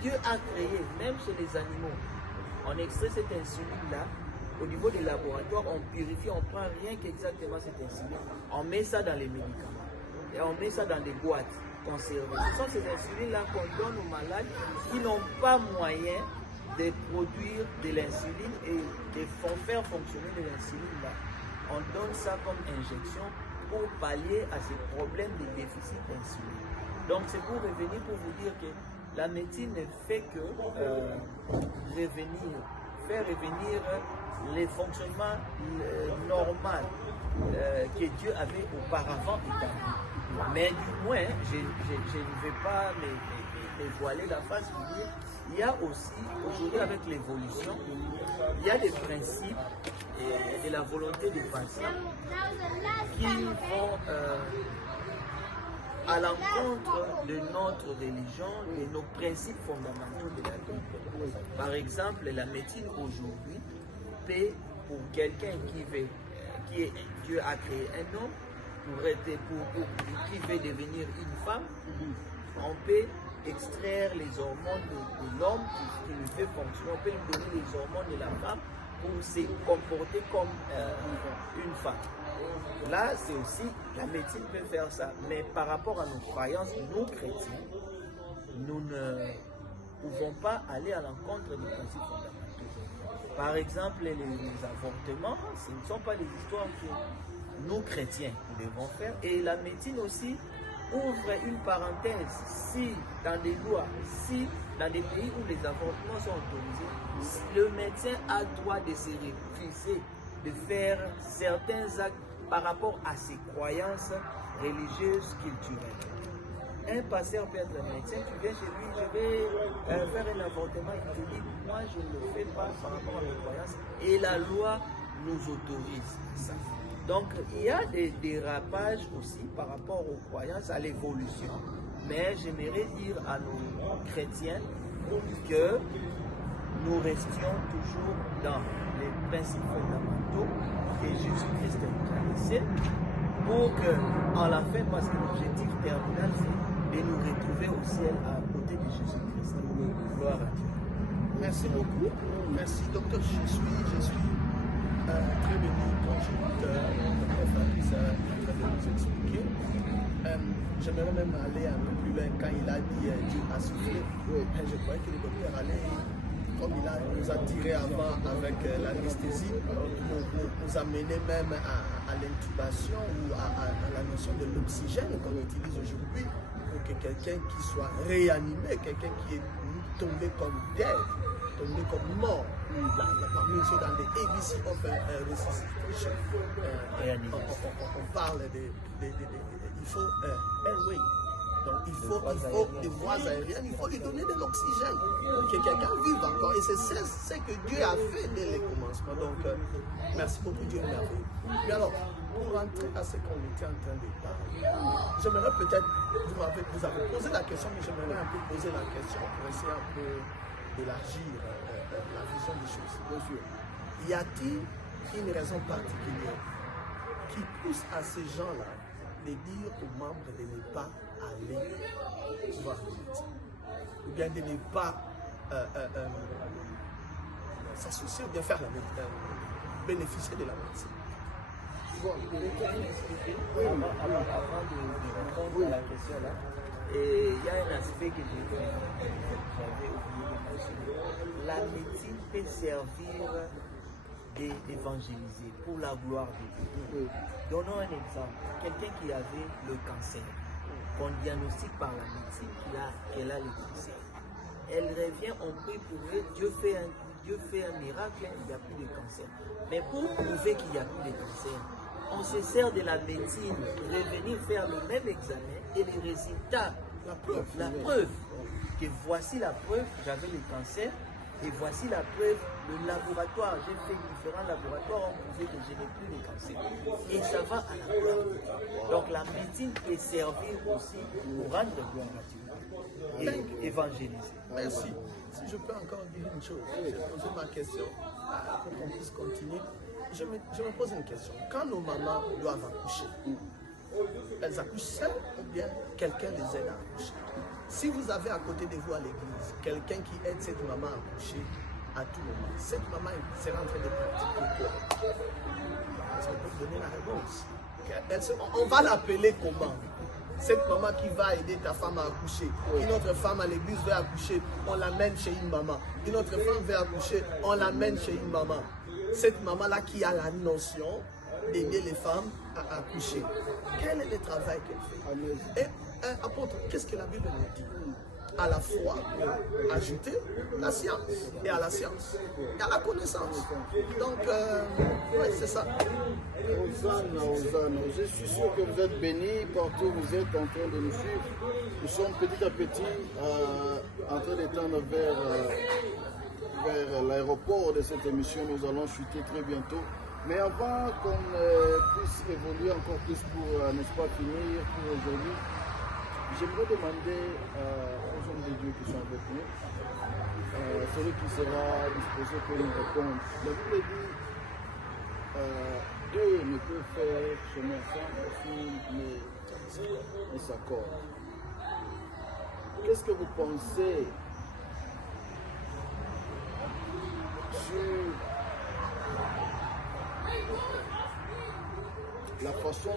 Dieu a créé, même chez les animaux, on extrait cette insuline-là, au niveau des laboratoires, on purifie, on prend rien qu'exactement cette insuline, on met ça dans les médicaments, et on met ça dans des boîtes conservées. Ce sont ces insulines-là qu'on donne aux malades qui n'ont pas moyen de produire de l'insuline et de faire fonctionner de l'insuline-là. On donne ça comme injection pour pallier à ces problèmes de déficit d'insuline. Donc c'est pour revenir, pour vous dire que la médecine ne fait que faire revenir les fonctionnements normal que Dieu avait auparavant établi. Mais du moins, je ne vais pas me voiler la face pour dire, il y a aussi, aujourd'hui avec l'évolution, il y a des principes et de la volonté des patients qui vont à l'encontre de notre religion et nos principes fondamentaux de la vie. Par exemple, la médecine aujourd'hui peut, pour quelqu'un Dieu a créé un homme, qui veut devenir une femme, on peut extraire les hormones de l'homme qui lui fait fonctionner, on peut lui donner les hormones de la femme pour se comporter comme une femme. Là, c'est aussi, la médecine peut faire ça, mais par rapport à nos croyances, nous chrétiens, nous ne pouvons pas aller à l'encontre des principes fondamentaux. Par exemple, les avortements, ce ne sont pas des histoires que nous chrétiens nous devons faire, et la médecine aussi ouvre une parenthèse. Si dans des lois, si dans des pays où les avortements sont autorisés, le médecin a droit de se refuser de faire certains actes par rapport à ses croyances religieuses, culturelles. Un pasteur peut être un médecin, tu viens chez lui, je vais faire un avortement, il te dit, moi je ne le fais pas par rapport à mes croyances, et la loi nous autorise ça. Donc il y a des dérapages aussi par rapport aux croyances, à l'évolution. Mais j'aimerais dire à nos chrétiens que nous restions toujours dans les principes fondamentaux que Jésus-Christ nous a laissés, pour que, en la fin, parce que l'objectif terminal, c'est de nous retrouver au ciel à côté de Jésus-Christ. Gloire à Dieu. Merci beaucoup. Merci, docteur. Je suis très béni quand j'écoute le Fabrice de nous expliquer. J'aimerais même aller un peu plus loin quand il a dit Dieu a soufflé. Je croyais que le docteur allait, comme il nous a tiré avant avec l'anesthésie, nous amener même à l'intubation ou à la notion de l'oxygène qu'on utilise aujourd'hui pour que quelqu'un qui soit réanimé, quelqu'un qui est tombé comme dead, tombé comme mort, parmi ceux dans les ABC of resuscitation, on parle il faut airway. Donc il faut des voies aériennes, il faut lui donner de l'oxygène pour que quelqu'un vive encore. Et c'est ce que Dieu a fait dès le commencement. Donc merci beaucoup, Dieu merveilleux. Mais alors, pour rentrer à ce qu'on était en train de parler, j'aimerais peut-être, vous avez posé la question, mais j'aimerais un peu poser la question pour essayer un peu d'élargir la vision des choses. Bien sûr. Y a-t-il une raison particulière qui pousse à ces gens-là de dire aux membres de ne pas aller voir le médecin, ou bien de ne pas s'associer ou bien faire bénéficier de la médecine? Bon, je vais quand même expliquer avant de répondre à la question là. Et il y a un aspect que j'avais oublié de mentionner. La médecine peut servir d'évangéliser pour la gloire de Dieu. Donnons un exemple. Quelqu'un qui avait le cancer, qu'on diagnostique par la médecine qu'elle a le cancer. Elle revient, on prie pour elle, Dieu fait un miracle, il n'y a plus de cancer. Mais pour prouver qu'il n'y a plus de cancer, on se sert de la médecine, revenir faire le même examen et les résultats, la preuve, que voici la preuve, j'avais le cancer, et voici la preuve, le laboratoire, j'ai fait différents laboratoires, ont prouvé que je n'ai plus de cancer. Et ça va à la gloire de Dieu. Donc la médecine peut servir aussi pour rendre gloire à Dieu et évangéliser. Merci. Si je peux encore dire une chose, j'ai posé ma question pour qu'on puisse continuer. Je me pose une question. Quand nos mamans doivent accoucher, elles accouchent seules ou bien quelqu'un les aide à accoucher? Si vous avez à côté de vous à l'église quelqu'un qui aide cette maman à accoucher à tout moment, cette maman sera en train de pratiquer quoi? Est-ce qu'on peut donner la réponse? On va l'appeler comment? Cette maman qui va aider ta femme à accoucher, une autre femme à l'église veut accoucher, on l'amène chez une maman. Une autre femme veut accoucher, on l'amène chez une maman. Cette maman-là qui a la notion d'aider les femmes à accoucher. Quel est le travail qu'elle fait? Et apôtre, qu'est-ce que la Bible nous dit? À la foi, ajouter la science, et à la science, et à la connaissance. Donc, ouais, c'est ça. Hosanna, Hosanna. Je suis sûr que vous êtes bénis partout où vous êtes en train de nous suivre. Nous sommes petit à petit en train d'étendre vers l'aéroport de cette émission. Nous allons chuter très bientôt. Mais avant qu'on puisse évoluer encore plus pour, n'est-ce pas, finir pour aujourd'hui, j'aimerais demander aux hommes de Dieu qui sont avec nous, celui qui sera disposé pour nous répondre. La Bible dit, deux ne peuvent faire chemin ensemble s'ils ne s'accordent. Qu'est-ce que vous pensez sur la façon